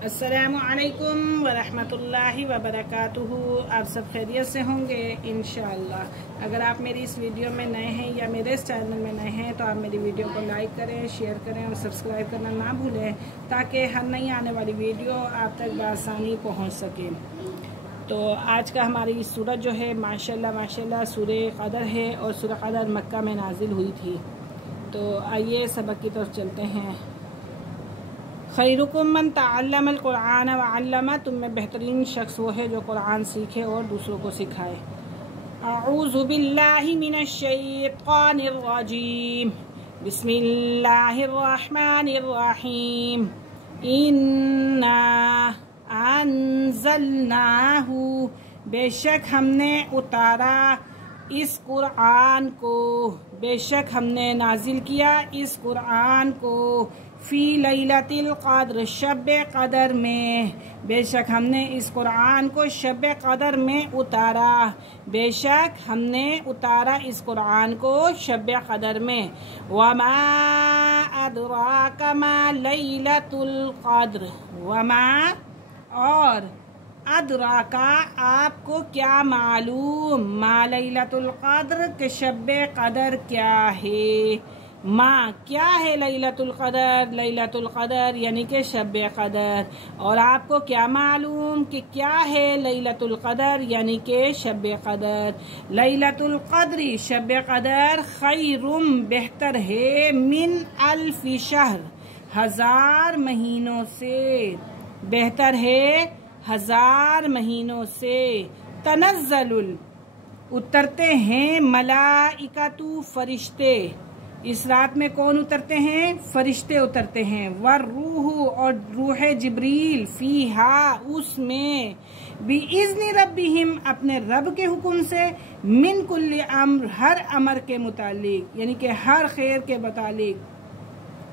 अस्सलामु अलैकुम वरहमतुल्लाहि वबरकातुहू। आप सब खैरियत से होंगे इंशाअल्लाह। अगर आप मेरी इस वीडियो में नए हैं या मेरे इस चैनल में नए हैं तो आप मेरी वीडियो को लाइक करें, शेयर करें और सब्सक्राइब करना ना भूलें ताकि हर नई आने वाली वीडियो आप तक बआसानी पहुँच सके। तो आज का हमारी सूरत जो है माशाल्लाह सूरह क़दर है और सूरह क़दर मक्का में नाजिल हुई थी। तो आइए सबक की तरफ चलते हैं। खैरुकुम मन तअल्लमल कुरान व अल्लमा, तुम में बेहतरीन शख्स वो है जो कुरान सीखे और दूसरों को सिखाए। अऊज़ु बिल्लाहि मिनश शैतानिर रजीम, बिस्मिल्लाहिर रहमानिर रहीम। इन्ना अंज़लनाहु, बेशक हमने उतारा इस कुरान को, बेशक हमने नाजिल किया इस कुरान को फ़ी लैलतिल क़द्र, शब क़दर में। बेशक हमने इस कुरान को शब क़दर में उतारा, बेशक हमने उतारा इस कुरान को शब क़दर में। वमा अदराका मा लैलतुल क़द्र, वमा और अदराका आपको क्या मालूम, मा लैलतुल क़द्र के शब क़दर क्या है। माँ क्या है लैलतुल क़दर, लैलतुल क़दर यानी कि शब क़दर। और आपको क्या मालूम कि क्या है लैलतुल क़दर यानी कि शब क़दर। लैलतुल क़द्री शब क़दर खैरुम बेहतर है, मिन अल्फ़ि शहर हजार महीनों से, बेहतर है हजार महीनों से। तनज़्ज़लुल उतरते हैं, मलाइकतु फरिश्ते, इस रात में कौन उतरते हैं, फरिश्ते उतरते हैं। वरूह और रूह जिब्रील, फीहा उसमें, बिइज़्नि रब्बिहिम अपने रब के हुक्म से, मिन कुल्ली अम्र हर अमर के मुतालिक यानी कि हर खैर के मुतालिक।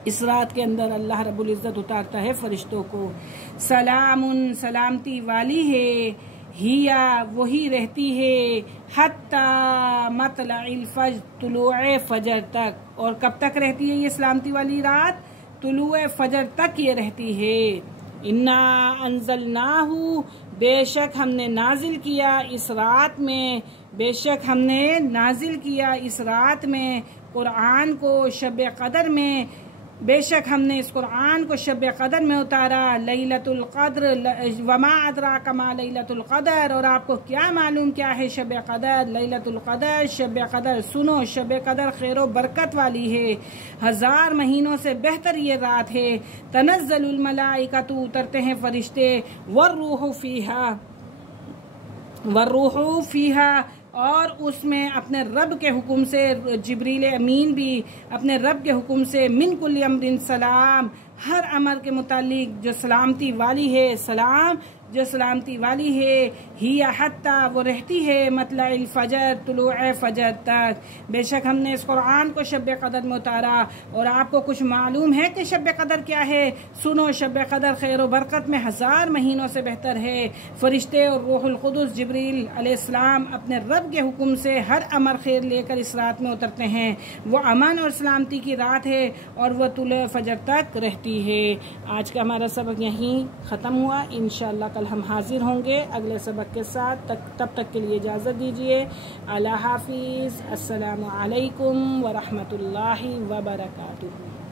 इस रात के अंदर अल्लाह रब्बुल इज़्ज़त उतारता है फरिश्तों को। सलामुन सलामती वाली है, हिया वही रहती है, हत्ता मतलइल फज्र तुलुए फजर तक। और कब तक रहती है ये सलामती वाली रात, तुलुए फजर तक ये रहती है। इन्ना अंज़लनाहु, बेशक हमने नाजिल किया इस रात में, बेशक हमने नाजिल किया इस रात में कुरान को शब क़दर में, बेशक हमने इस कुरान को शब क़दर में उतारा। लैलतुल क़द्र वमा अदराका मा लैलतुल क़द्र, और आपको क्या मालूम क्या है शब क़दर। लैलतुल क़द्र शब क़दर, सुनो शब क़दर खैर व बरकत वाली है, हजार महीनों से बेहतर ये रात है। तनज़्ज़लुल मलाइकतु उतरते हैं फरिश्ते, वरूहु फ़ीहा, वरूहु फ़ीहा और उसमें अपने रब के हुक्म से, जिब्रील अमीन भी अपने रब के हुक्म से, मिन कुल्ली अम्रिन सलाम हर अमर के मुतालिक जो सलामती वाली है, सलाम जो सलामती वाली है। हिया हत्ता वो रहती है, मतलइल फजर तुलुए फजर तक। बेशक हमने इस कुरान को शब क़दर में उतारा। और आपको कुछ मालूम है कि शब क़दर क्या है, सुनो शब क़दर खैर व बरकत में हजार महीनों से बेहतर है। फरिश्ते और रूहुल क़ुदुस जिब्रील अलैहिस्सलाम अपने रब के हुक्म से हर अमर खैर लेकर इस रात में उतरते हैं। वो अमन और सलामती की रात है और वह तुलुए फजर तक रहती है। आज का हमारा सबक यहीं ख़त्म हुआ। इंशाअल्लाह कल हम हाजिर होंगे अगले सबक के साथ। तब तक के लिए इजाज़त दीजिए। अल्लाह हाफिज़। अस्सलामु अलैकुम व रहमतुल्लाहि व बरकातुहू।